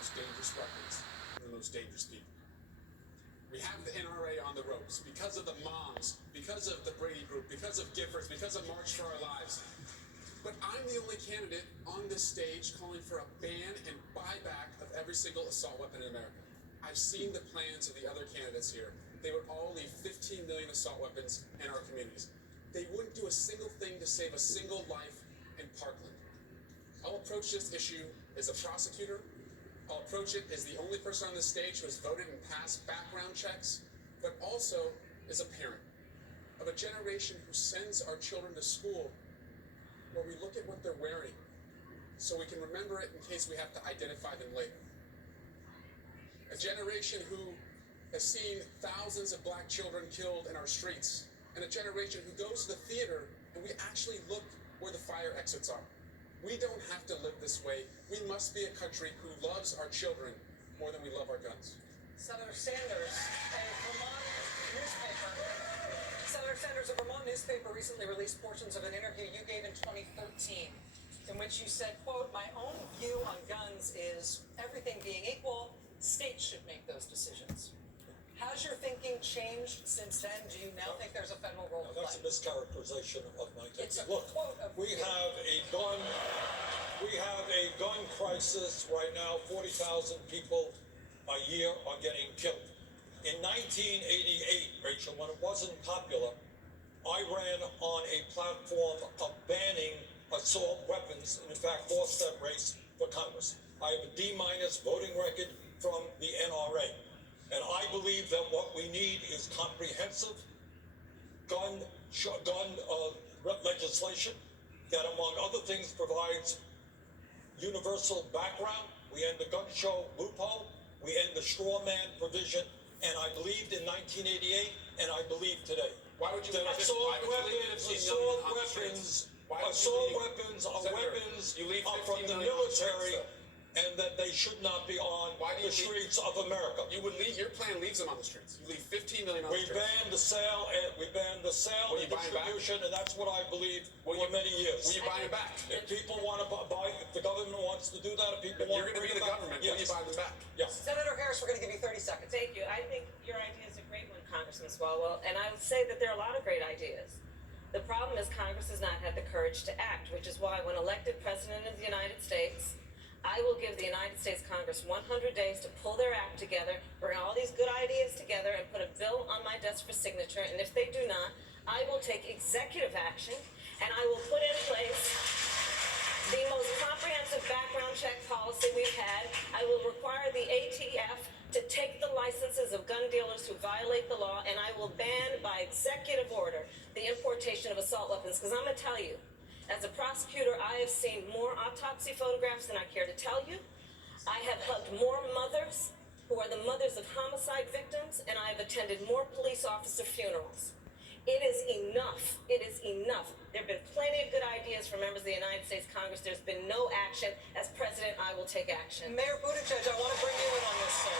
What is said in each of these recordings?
most dangerous weapons and the most dangerous people. We have the NRA on the ropes because of the moms, because of the Brady Group, because of Giffords, because of March for Our Lives. But I'm the only candidate on this stage calling for a ban and buyback of every single assault weapon in America. I've seen the plans of the other candidates here. They would all leave 15 million assault weapons in our communities. They wouldn't do a single thing to save a single life in Parkland. I'll approach this issue as a prosecutor. I'll approach it as the only person on this stage who has voted and passed background checks, but also as a parent of a generation who sends our children to school where we look at what they're wearing so we can remember it in case we have to identify them later. A generation who has seen thousands of black children killed in our streets, and a generation who goes to the theater and we actually look where the fire exits are. We don't have to live this way. We must be a country who loves our children more than we love our guns. Senator Sanders, a Vermont newspaper recently released portions of an interview you gave in 2013 in which you said, quote, "My own view on guns is everything being equal, states should make those decisions." Has your thinking changed since then? Do you now think there's a federal role to play? That's a mischaracterization of my thinking. It's a Look, quote of we have a gun crisis right now. 40,000 people a year are getting killed. In 1988, Rachel, when it wasn't popular, I ran on a platform of banning assault weapons, and in fact lost that race for Congress. I have a D- voting record from the NRA. And I believe that what we need is comprehensive gun legislation that, among other things, provides universal background. We end the gun show loophole. We end the straw man provision. And I believed in 1988, and I believe today. Why would you that assault weapons are weapons from the military, and that they should not be on the streets of America. You would leave, your plan leaves them on the streets. You leave 15 million on the streets. We banned the sale and distribution, and that's what I believe for many years. Will you buy them back? If people want to buy, if the government wants to do that, if people want to bring them back, you're going to be the government, will you buy them back? Yes. Senator Harris, we're going to give you 30 seconds. Thank you. I think your idea is a great one, Congressman Swalwell, and I would say that there are a lot of great ideas. The problem is Congress has not had the courage to act, which is why when elected President of the United States, I will give the United States Congress 100 days to pull their act together, bring all these good ideas together, and put a bill on my desk for signature. And if they do not, I will take executive action, and I will put in place the most comprehensive background check policy we've had. I will require the ATF to take the licenses of gun dealers who violate the law, and I will ban by executive order the importation of assault weapons. Because I'm going to tell you, as a prosecutor, I have seen more autopsy photographs than I care to tell you. I have hugged more mothers who are the mothers of homicide victims, and I have attended more police officer funerals. It is enough. It is enough. There have been plenty of good ideas from members of the United States Congress. There's been no action. As president, I will take action. Mayor Buttigieg, I want to bring you in on this, sir.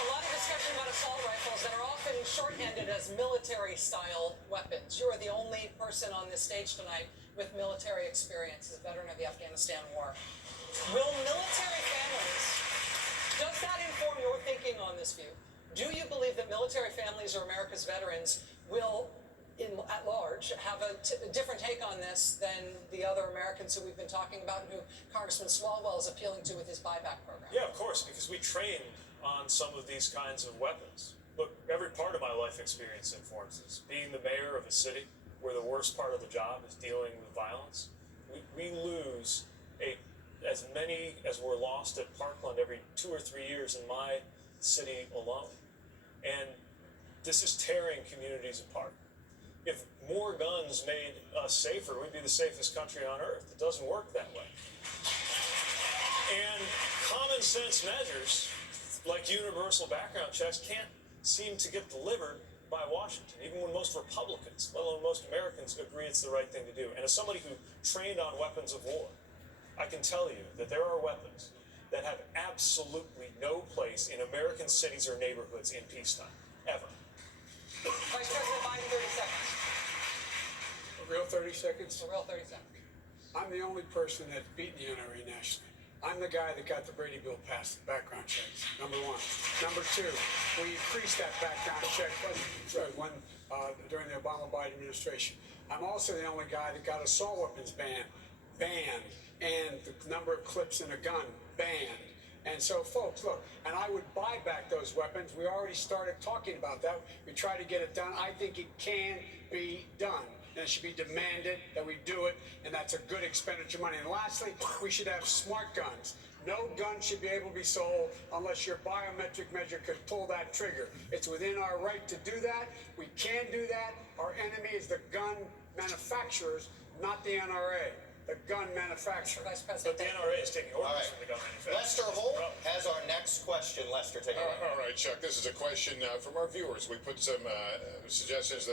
A lot of discussion about assault rifles that are often shorthanded as military-style weapons. You are the only person on this stage tonight with military experience as a veteran of the Afghanistan war. Will military families, does that inform your thinking on this view? Do you believe that military families or America's veterans will, at large, have a different take on this than the other Americans who we've been talking about and who Congressman Swalwell is appealing to with his buyback program? Yeah, of course, because we train on some of these kinds of weapons. Look, every part of my life experience informs this. Being the mayor of a city where the worst part of the job is dealing with violence, we lose as many as were lost at Parkland every 2 or 3 years in my city alone. And this is tearing communities apart. If more guns made us safer, we'd be the safest country on earth. It doesn't work that way. And common sense measures like universal background checks can't seem to get delivered by Washington, even when most Republicans, let alone most Americans, agree it's the right thing to do. And as somebody who trained on weapons of war, I can tell you that there are weapons that have absolutely no place in American cities or neighborhoods in peacetime, ever. Vice President Biden, 30 seconds. A real 30 seconds? A real 30 seconds. I'm the only person that's beaten the NRA nationally. I'm the guy that got the Brady bill passed, the background checks, number one. Number two, we increased that background check during the Obama-Biden administration. I'm also the only guy that got assault weapons banned, and the number of clips in a gun banned. And so, folks, look, and I would buy back those weapons. We already started talking about that. We tried to get it done. I think it can be done. And it should be demanded that we do it, and that's a good expenditure of money. And lastly, we should have smart guns. No gun should be able to be sold unless your biometric measure could pull that trigger. It's within our right to do that. We can do that. Our enemy is the gun manufacturers, not the NRA. The gun manufacturer. Vice President. But the NRA is taking orders from the gun manufacturer. Lester Holt has our next question. Lester, take it away. All right, Chuck. This is a question from our viewers. We put some suggestions.